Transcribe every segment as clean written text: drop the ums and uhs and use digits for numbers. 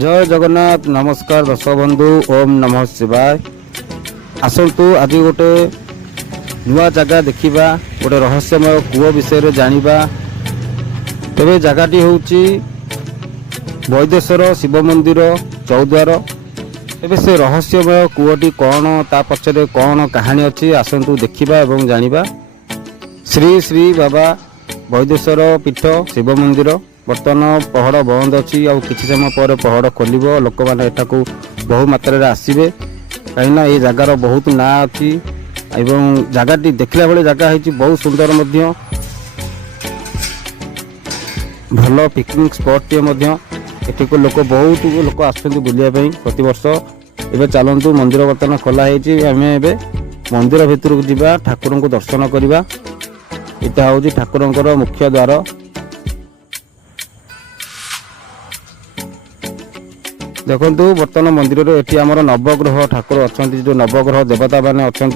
जय जगन्नाथ नमस्कार दर्शक बंधु ओम नमः शिवाय। आसतु आज गोटे नुआ जगह देखा गोटे रहस्यमय कूओ विषय जानिबा। तेरे जगहटी होउची वैदेश्वर शिव मंदिर चौद्वार। एबे से रहस्यमय कूओटी कौन ता पछरे कौन कहानी अच्छी आसतु देखा एवं जानिबा। श्री श्री बाबा वैदेश्वर पीठ शिव मंदिर बर्तमान पहड़ बंद अच्छी किसी समय पर पहड़ खोल लोक मैंने एठाक बहु मात्रा आसवे कहीं जगार बहुत ना अच्छी जगह देखला बेले जगह है बहुत सुंदर भल पिकनिक स्पॉट टे लोक बहुत लोक आसुलियाँ प्रति वर्ष। एवं चलतु मंदिर बर्तमान खोलाई आम ए मंदिर भितर जा ठाकुर को दर्शन करवा। यहाँ हूँ ठाकुर मुख्य द्वार। देखु बर्तमान मंदिर ये आम नवग्रह ठाकुर अच्छा जो नवग्रह देवता मैंने अच्छा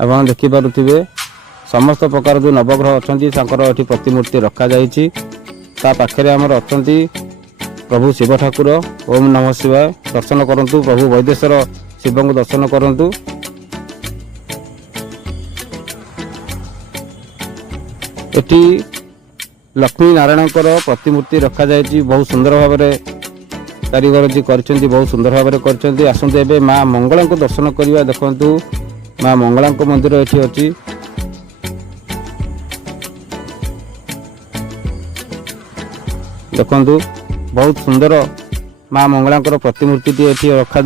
आप देखिपे समस्त प्रकार जो नवग्रह अच्छा ये प्रतिमूर्ति रखा पाखे आमर अच्छा प्रभु शिव ठाकुर। ओम नमः शिवाय। दर्शन करंतु प्रभु वैदेश्वर शिव को दर्शन करंतु। एटी लक्ष्मी नारायण प्रतिमूर्ति रखा बहुत सुंदर भाव में कारीगर जी कर बहुत सुंदर भाव में कर। आसतु ए माँ मंगला को दर्शन करवा। देखु माँ मंगला मंदिर ये अच्छी देखु बहुत सुंदर माँ मंगला प्रतिमूर्ति ये रखा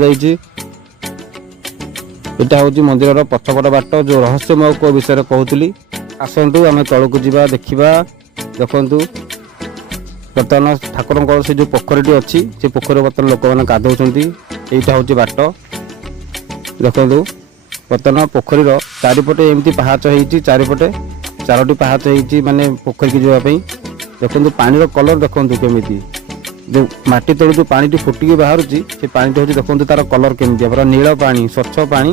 यहाँ हूँ मंदिर पछपट बाट जो रहस्यमय को विषय कहूली। आसतु आम तलू जा देखा। देखु बर्तमान ठाकुर से जो पोखरी अच्छी से पोखरी बर्तमान लोक मैंने गाधौंट। यहाँ हूँ बाट देखु बर्तमान पोखरी चारिपटे एमती पहाच हो चारिपटे चारोटी पहाच हो माने पोखरी की जावाई। देखो पानी कलर देखु केमी जो माटी तलू जो पानी फुटिकी बाहर से पानी हूँ देखो तार कलर केमी पूरा नील पानी स्वच्छ पानी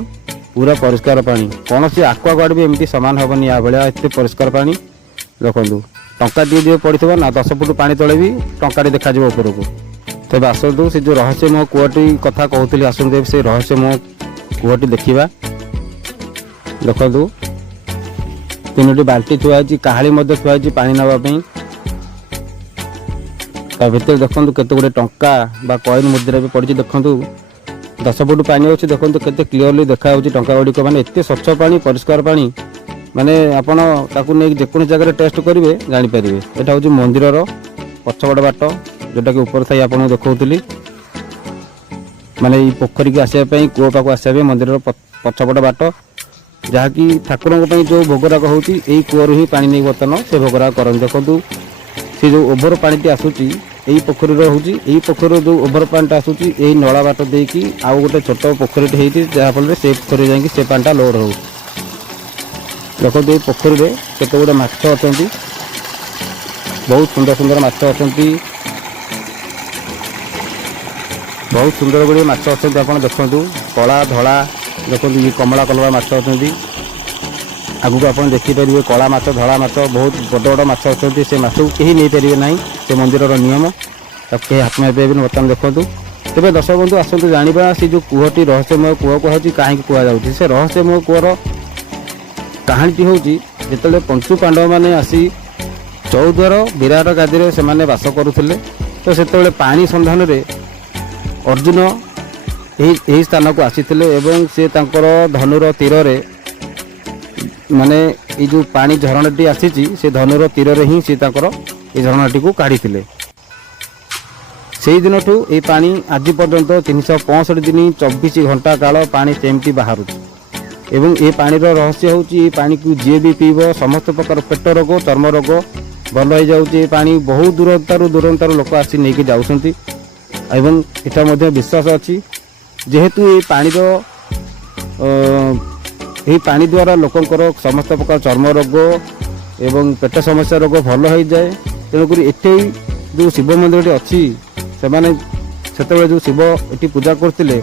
पूरा परिष्कार पानी कौन सी आक्वागार्ड भी एमती सामान हेनी या भाया एत परिष्कार पानी। देखु टंका दिए पड़ता ना 10 फुट पानी तले भी टंका देखा ऊपर को। तेज आसतु से जो रहस्यमय कूटी कथा कहती आसतु से रहस्यमय कूटी देखा। देखु 3टी बाल्टी थुआई काहाली थुआई पानी नापी भर। देखु केते गुड़े टंका बा कॉइन मुद्रा भी पड़ी। देखु 10 फुट पानी अच्छी देखो केते क्लीयरली देखा टंका गुड़िक माने एत स्वच्छ पानी परिष्कार पानी माने आपण ताकू नहीं जेको जगह टेस्ट करेंगे जानीपारे। यहाँ हूँ मंदिर पछपट बाट जोटा कि ऊपर थी आपको देखी माने पोखरी की आसापी कूओ पाक आसापी मंदिर पछपट बाट जहाँकि ठाकुर जो भोगराग होती कूअर ही पानी नहीं बर्तमान से भोगराग कर। देखु से जो ओभर पानी आसूची यही पोखरी हूँ यही पोखरी जो ओभर पानी आसूची यही नला बाट देकी आउ गोटे छोट पोखरी होती जहाँफल से पोखरी जाकि से पानी लोड हो। देखो ये पोखरी में केते गुड़े माछ अच्छा बहुत सुंदर सुंदर माछ अच्छा बहुत सुंदर गुड़े माछ अच्छा आप देखु कला धला। देखो ये कमला कलर माछ अच्छा आगू आप देखिपारे कला माछ धला माछ बहुत बड़ बड़ माछ अच्छा से माछ को कहीं नहीं पारे ना से मंदिर नियम कहीं हाथ में पाइबे बर्तमान। देखु तेज दर्शक बंधु आसतु जाना से जो कूहटी रहस्यमय कूह कहूँ कहीं कहुच्छी से रहस्यमय कूअर कहानी हूँ जिते पंचु पांडव मैंने आसी चौद्वार विराट गादी से माने बास करुले तो से पानी संधान रे अर्जुन यही स्थान को आसी से धनुर तीर माने ये जो पानी झरणाटी आसी से धनुर तीर ही से ये झरणाटी को काढ़ी से दिन ठू ये पानी आज पर्यंत 365 दिन 24 घंटा काल पानी सेमती बाहर एवं ये पानी रहस्य हूँ ये पानी को जी भी पीब समस्त प्रकार पेट रोग चर्म रोग भल हो जाए। पानी बहुत दूरंतार लोक आसी नहीं जाऊँगी एवं यहाँ विश्वास अच्छी जेहेतु ये पानी यही पानी द्वारा लोकंर समस्त प्रकार चर्म रोग एवं पेट समस्या रोग भल हो जाए। तेणुक ये जो शिव मंदिर अच्छी से जो शिव ये पूजा करते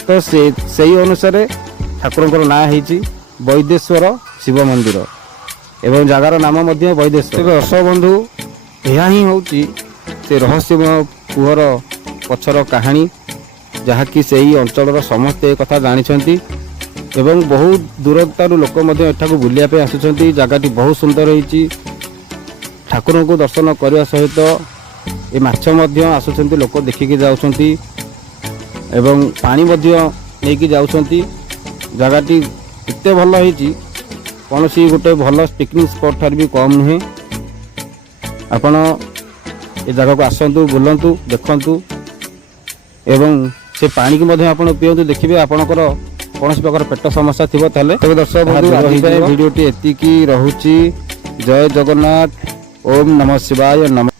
तो से अनुसार ठाकुर ना है वैदेश्वर शिव मंदिर एवं जगार नाम वैदेश्वर। दर्शक बंधु यह ही हूँ से रहस्यमय कूहर ପଛର କାହାଣୀ ଯାହାକି ସେହି ଅଞ୍ଚଳର ସମସ୍ତେ ଏ କଥା ଜାଣିଛନ୍ତି ଏବଂ ବହୁତ ଦୂରତାରୁ ଲୋକ ମଧ୍ୟ ଏଠାକୁ ବୁଲିବା ପାଇଁ ଆସୁଛନ୍ତି। ଜାଗାଟି ବହୁତ ସୁନ୍ଦର ହେଇଛି। ଠାକୁରଙ୍କୁ ଦର୍ଶନ କରିବା ସହିତ ଏ ମାଛ ମଧ୍ୟ ଆସୁଛନ୍ତି, ଲୋକ ଦେଖିକି ଯାଉଛନ୍ତି ଏବଂ ପାଣି ମଧ୍ୟ ନେଇକି ଯାଉଛନ୍ତି। ଜାଗାଟି ଏତେ ଭଲ ହେଇଛି, କୌଣସି ଗୋଟେ ଭଲ ପିକନିକ୍ ସ୍ପଟ୍ ଠାରୁ ବି କମ୍ ନୁହେଁ। ଆପଣ ଏ ଜାଗାକୁ ଆସନ୍ତୁ, ବୁଲନ୍ତୁ, ଦେଖନ୍ତୁ ଏବଂ ସେ ପାଣିକି ମଧ୍ୟ ଆପଣ ପିଅନ୍ତୁ। ଦେଖିବେ ଆପଣଙ୍କର କୌଣସି ପ୍ରକାର ପେଟ ସମସ୍ୟା ଥିବ ତାହେଲେ। ତେବେ ଦର୍ଶକ ବନ୍ଧୁ, ଆଜି ପାଇଁ ଭିଡ଼ିଓଟି ଏତିକି ରହୁଛି। ଜୟ ଜଗନ୍ନାଥ। ଓମ୍ ନମଃ ଶିବାୟ। ନମଃ।